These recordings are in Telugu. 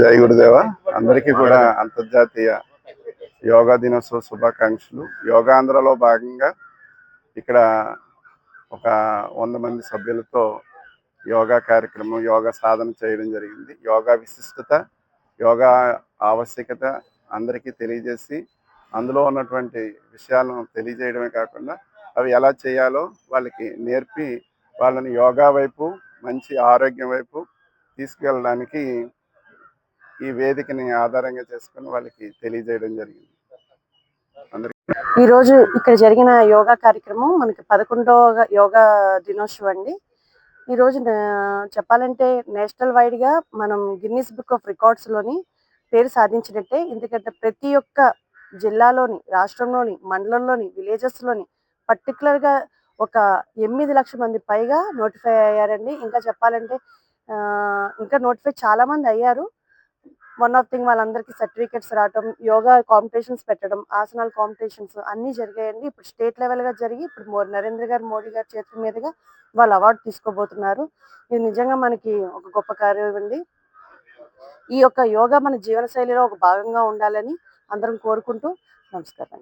జై గురుదేవ. అందరికీ కూడా అంతర్జాతీయ యోగా దినోత్సవ శుభాకాంక్షలు. యోగాంధ్రలో భాగంగా ఇక్కడ ఒక వంద మంది సభ్యులతో యోగా కార్యక్రమం యోగా సాధన చేయడం జరిగింది. యోగా విశిష్టత యోగా ఆవశ్యకత అందరికీ తెలియజేసి అందులో ఉన్నటువంటి విషయాలను తెలియజేయడమే కాకుండా అవి ఎలా చేయాలో వాళ్ళకి నేర్పి వాళ్ళని యోగా వైపు మంచి ఆరోగ్యం వైపు తీసుకెళ్ళడానికి ఈ వేదికని ఆధారంగా చేసుకుని వాళ్ళకి తెలియజేయడం జరిగింది. ఈ రోజు ఇక్కడ జరిగిన యోగా కార్యక్రమం మనకి పదకొండవ యోగా దినోత్సవం అండి. ఈ రోజు చెప్పాలంటే నేషనల్ వైడ్గా మనం గిన్నీస్ బుక్ ఆఫ్ రికార్డ్స్లోని పేరు సాధించినట్టే ఎందుకంటే ప్రతి ఒక్క జిల్లాలోని రాష్ట్రంలోని మండలంలోని విలేజెస్లోని పర్టికులర్గా ఒక ఎనిమిది లక్షల మంది పైగా నోటిఫై అయ్యారండి. ఇంకా చెప్పాలంటే ఇంకా నోటిఫై చాలా మంది అయ్యారు. వన్ ఆఫ్ థింగ్ వాళ్ళందరికీ సర్టిఫికెట్స్ రావటం యోగా కాంపిటీషన్స్ పెట్టడం ఆసనాల కాంపిటీషన్స్ అన్ని జరిగాయండి. ఇప్పుడు స్టేట్ లెవెల్గా జరిగి ఇప్పుడు నరేంద్ర గారు మోడీ గారి చేతుల మీదుగా వాళ్ళు అవార్డు తీసుకోబోతున్నారు. ఇది నిజంగా మనకి ఒక గొప్ప కార్యం అండి. ఈ యొక్క యోగా మన జీవన శైలిలో ఒక భాగంగా ఉండాలని అందరం కోరుకుంటూ నమస్కారం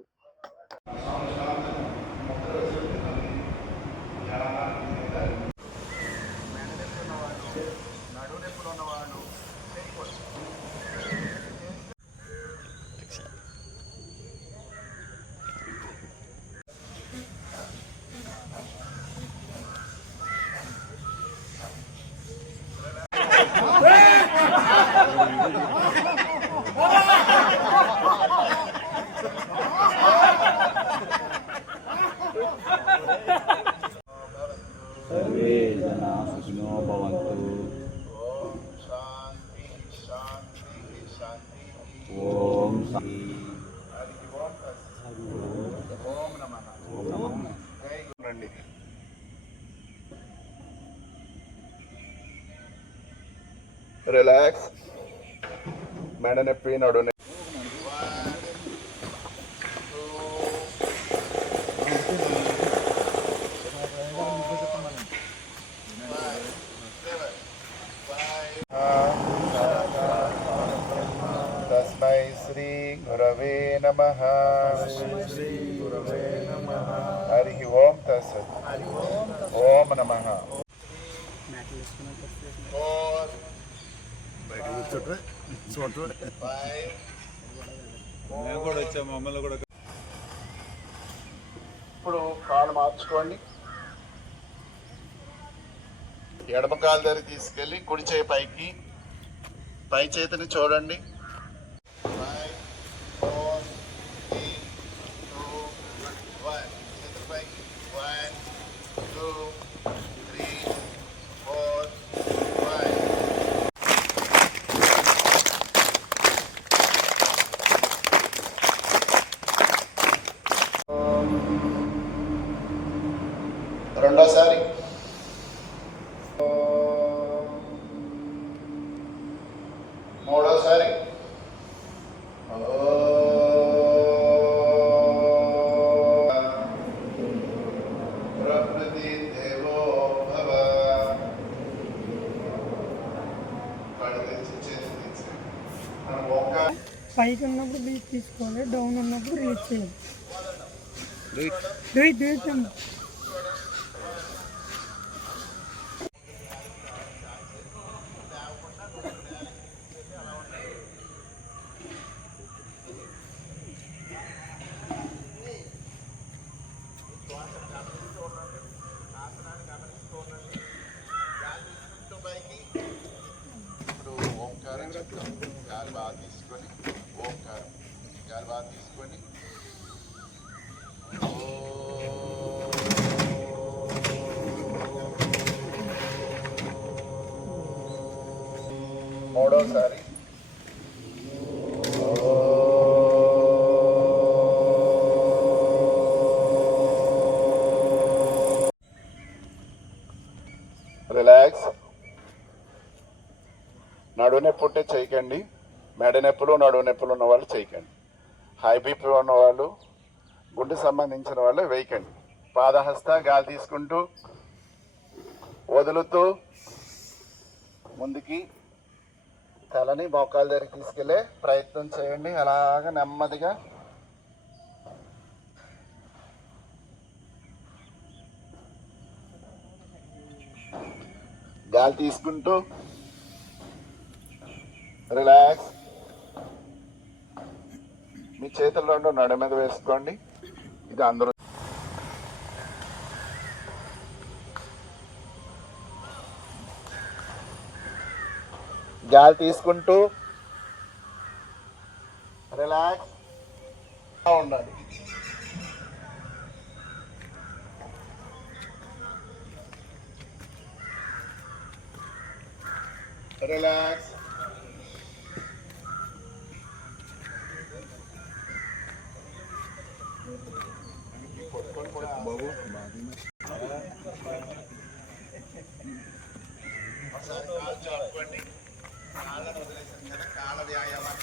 రండి. రిలాక్స్. మెడ నొప్పి నడు గురవే నమ హరి ఓం తత్సత్ ఓం నమ ఫోర్ కూడా వచ్చాము మమ్మల్ని కూడా ఇప్పుడు కాలు మార్చుకోండి. ఎడమ కాలు దగ్గర తీసుకెళ్ళి కుడి చేయి పైకి పై చేతిని చూడండి. పైకి ఉన్నప్పుడు రీచ్ తీసుకోవాలి డౌన్ ఉన్నప్పుడు రీచ్ చేయాలి. డూ ఇట్ డూ ఇట్ గాలి బాగా తీసుకొని ఓంకారం గాలి బాగా తీసుకొని మూడోసారి రిలాక్స్ నడునే పుట్టే చేయకండి. మెడ నొప్పులు నడువు నొప్పులు ఉన్న వాళ్ళు చేయకండి. హై బీపీ ఉన్న వాళ్ళు గుండె సంబంధించిన వాళ్ళు వేయకండి. పాదహస్త గాలి తీసుకుంటూ వదులుతూ ముందుకి తలని మోకాల దగ్గర తీసుకెళ్ళే ప్రయత్నం చేయండి. అలాగ నెమ్మదిగా. గాలి తీసుకుంటూ రిలాక్స్. మీ చేతులు రెండు నడ మీద వేసుకోండి. ఇది అందరూ గాలి తీసుకుంటూ రిలాక్స్ ఉండాలి. రిలాక్స్. కాళ్ళను వదిలేసాను కదా కాళ్ళ వ్యాయామాలు